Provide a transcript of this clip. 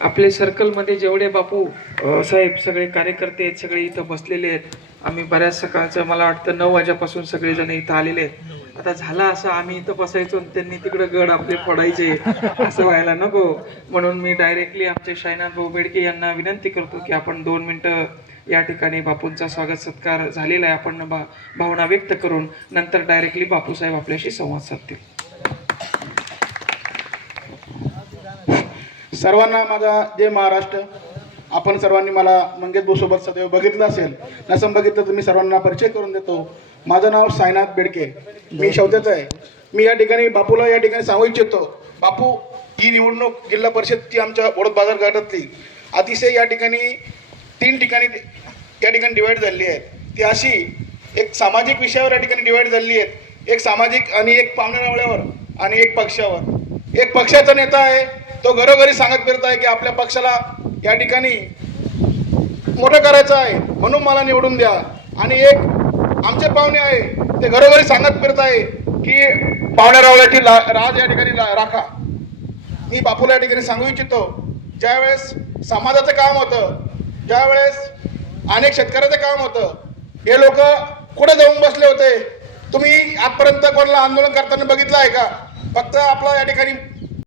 आपले सर्कलमध्ये जेवढे बापू साहेब सगळे कार्यकर्ते आहेत सगळे इथं बसलेले आहेत. आम्ही बऱ्याच सकाळचं मला वाटतं 9 वाजेपासून सगळेजण इथं आलेले आहेत. आता झाला असं आम्ही इथं बसायचो आणि त्यांनी तिकडे गड आपले फोडायचे असं व्हायला नको, म्हणून मी डायरेक्टली आमचे शायनाथ भाऊ बेडके यांना विनंती करतो की आपण 2 मिनिटं या ठिकाणी बापूंचा स्वागत सत्कार झालेला आहे, आपण भावना व्यक्त करून नंतर डायरेक्टली बापूसाहेब आपल्याशी संवाद साधतील. सर्वांना माझा जय महाराष्ट्र. आपण सर्वांनी मला मंगेश भाऊसोबत सदैव बघितलं असेल, नसं बघितलं तर मी सर्वांना परिचय करून देतो. माझं नाव सायनाथ बेडके, मी शौत्याचं आहे. मी या ठिकाणी बापूला या ठिकाणी सांगू इच्छितो, बापू ही निवडणूक जिल्हा परिषदची आमच्या बोडद बाजार गटातली अतिशय या ठिकाणी 3 ठिकाणी या ठिकाणी डिवाईड झालेली आहे. ती अशी एक सामाजिक विषयावर या ठिकाणी डिवाईड झालेली आहेत, एक सामाजिक आणि एक पाहुण्यारावळ्यावर आणि एक पक्षावर. एक पक्षाचा नेता आहे तो घरोघरी सांगत फिरत आहे की आपल्या पक्षाला या ठिकाणी मोठं करायचं आहे म्हणून मला निवडून द्या, आणि एक आमचे पाहुणे आहे ते घरोघरी सांगत फिरत आहे की पाहुण्यारावळ्याची राज या ठिकाणी राखा. मी बापूला या ठिकाणी सांगू इच्छितो, ज्यावेळेस समाजाचं काम होतं, ज्यावेळेस अनेक शेतकऱ्याचं काम होतं, हे लोक कुठे जाऊन बसले होते? तुम्ही आजपर्यंत कोणाला आंदोलन करताना बघितलं आहे का? फक्त आपला या ठिकाणी